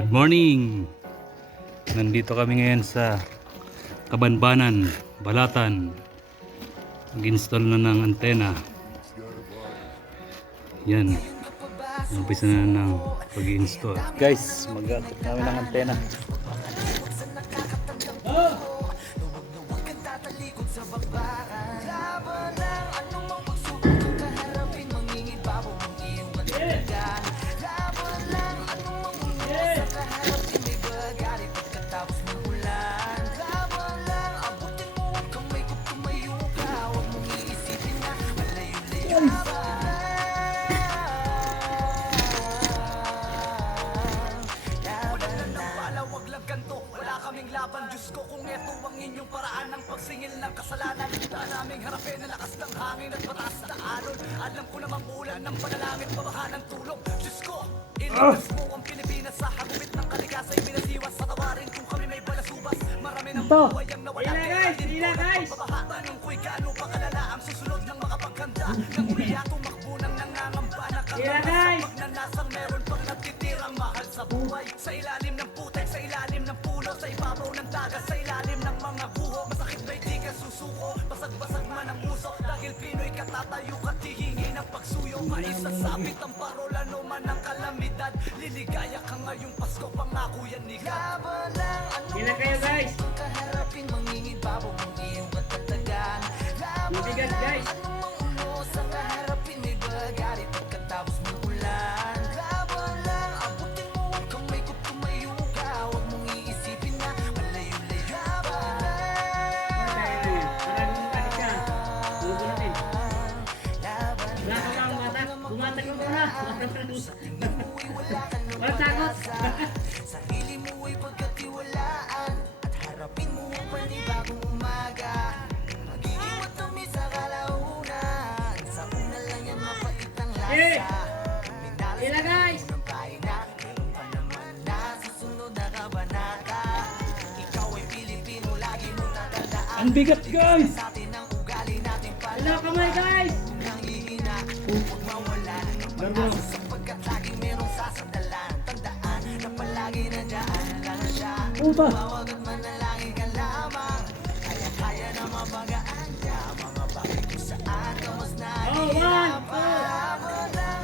Good morning! Nandito kami ngayon sa Kabanbanan, Balatan. Mag-install na ng antena. Yan. Umpisa na ng pag-i-install. Guys, mag-aakit namin ng antena. Laban, Diyos ko, kung eto ang inyong paraan ng pagsingil ng kasalanan, daan naming harapin ang lakas ng hangin at mataas na alon. Alam ko namang ulan ng panalangin, pabaha ng tulong. Diyos ko, iligtas mo ang Pilipinas sa hagupit ng kaligasa, pinasiwas sa tawarin kung kami may balasubas. Marami ng buhay ang nawala. Sila guys! Tanong ko'y gaano pa kalala ang susunod ng makapaghanda. Nang umiyak, tumakbo ng nangangamba na kagawin sa pagnanasang meron pang natitirang mahal sa buhay. Sa ilalim ng putek, sa ilalim ng puno, sa ibabaw ng dagat, sa ilalim ng mga guho. Masakit ba'y di ka susuko? Basag-basag man ang puso, dahil Pinoy katatayo ka, tihingi ng pagsuyo. Maisasabit ang parola, no man ang kalamidad. Liligaya ka ngayong Pasko, pangako yan ni God. Sila kayo guys! Kaharapin, mangingibabaw ang iyong katatagan. Mabigat guys! Sa kaharapin, may bagari pagkatapos ng ulan. Laban lang, abutin mo ang kamay ko, tumayo ka. Huwag mong iisipin na malayo-layo. Laban lang. Maraming balik ka. Tubo natin. Laban Wala ka mga mata. Bumatag mo muna. Walang takot. sarili mo ay pagkatiwalaan at harapin mo ang panibagong umaga. Magiging matumi sa kalaunan, sa una lang yan mapait ang Eh! lasa. Sila guys! Ng paina, meron pa naman na susunod na kabanata. Ikaw ay Pilipino, lagi mong tatandaan. Ang bigat, guys! Sa atin ang ugali natin pala. Wala kamay guys! Nang hihina, huwag mawala ng pag-asa sapagkat laging merong sasandalan. Tandaan na palagi nandiyan lang siya. Tawag at manalangin ka lamang. Kaya-kaya na mabagaan niya mga bagay kung saan ka mas Oh, 1, 2, 4!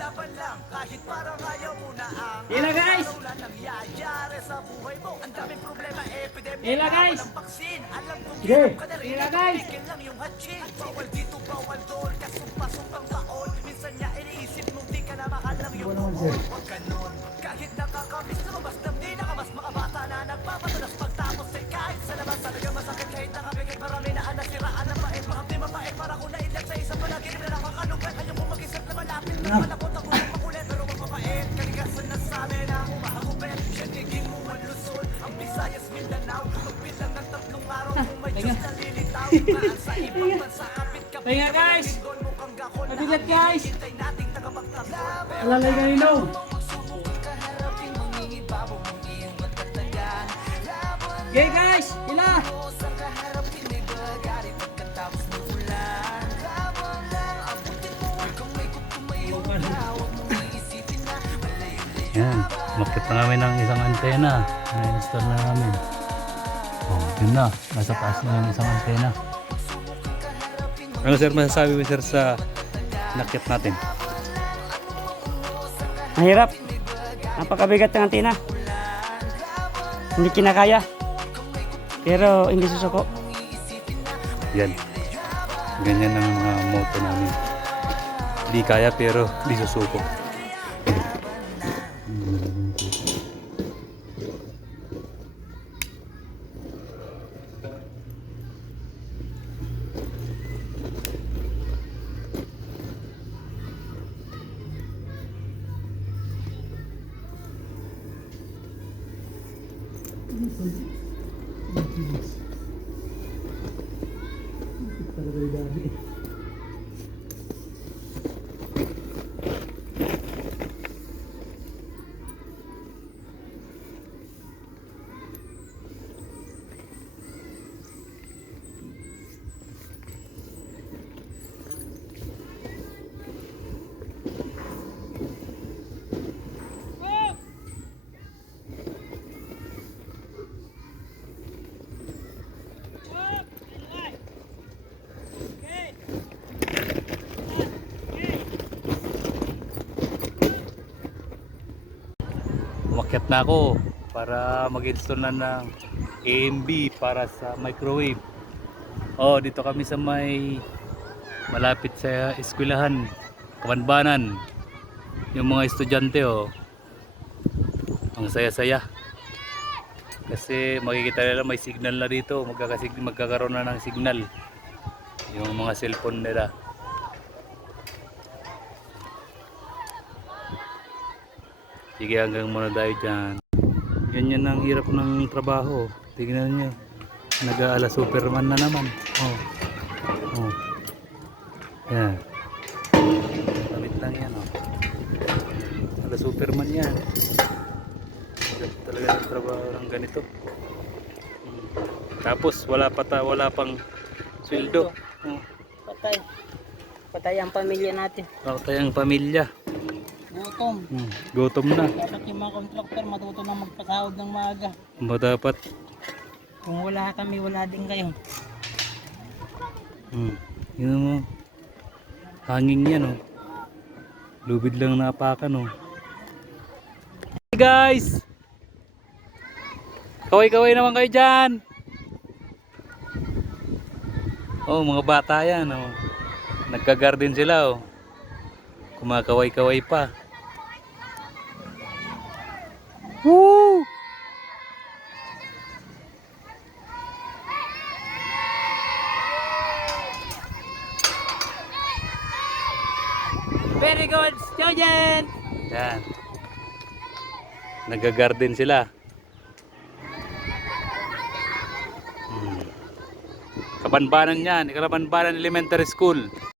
Laban lang, kahit parang ayaw mo na ang Sila guys! na nangyayari sa buhay mo. Ang daming problema, epidemya, Sila guys! walang baksin. Alam kong Sige. hirap ka na rin, Sila guys! tigil lang yung hatching. Bawal dito, bawal doon, kasumpa-sumpang taon. Minsan niya iniisip mong di ka na mahal ng iyong buhol. Huwag ganon, kahit nakakamiss na mas damdina ka, mas mga bata na nagpapadalas pagtapos ay kahit sa labas. Talaga masakit kahit nakabigay, marami na nasiraan ng bait. Mga di mabait, para ko nailag sa isang panaginip na nakakalupet. Ayaw mo mag-isip na malapit na malapot ako ng makulit. Pero magpapait, kaligasan na sa amin na humahagupit. Siyanigin mo ang Luzon, ang Visayas, Mindanao. Magbilang ng 3 araw kung may Diyos na lilitaw. Maan sa ibang bansa, kapit-kapit. Kaya guys! Linggon mukhang gakon na Mabigat guys! hintay nating tagapagtapos. Alalay kayo no! Kaharapin, mangingibabaw ang iyong matatagan. Laban Okay guys! Sila! sa kaharapin, may bagari pagkatapos ng ulan. Laban lang, abutin mo ang kamay ko, tumayo ka. Huwag mong iisipin na malayo-layo. Yan. Makit na namin ng isang antena. Na-install na namin. Oh, yun na. Nasa taas na yung isang antena. Ano sir masasabi mo sir sa nakit natin? Mahirap. Napakabigat ng antena. Hindi kinakaya. Pero hindi susuko. Yan. Ganyan ang mga moto namin. Di kaya pero di susuko. Talaga Umakyat na ako para mag-install na ng AMB para sa microwave. Oh, dito kami sa may malapit sa eskwelahan, Kabanbanan. Yung mga estudyante oh. Ang saya-saya. Kasi makikita nila may signal na dito, magkakaroon na ng signal yung mga cellphone nila. Sige, hanggang muna tayo dyan. Ganyan ang hirap ng trabaho. Tignan nyo. Nag-aala Superman na naman. Oh. Oh. Yan. Damit lang yan. Oh. Ala Superman yan. Ganito talaga ang trabaho ng ganito. Tapos wala pang sweldo. Oh. Patay. Patay ang pamilya natin. Patay ang pamilya. Gutom. Gutom na. Dapat yung mga contractor matuto na magpasahod ng maaga. Dapat. Kung wala kami, wala din kayo. Yun mo. Hanging yan oh. Lubid lang napakan oh. Hey guys! Kaway-kaway naman kayo dyan! Oh, mga bata yan oh. Nagka-garden sila oh. Kumakaway-kaway pa. Woo! Very good, student! Yan. Nagga-garden sila. Kabanbanan yan. Kabanbanan Elementary School.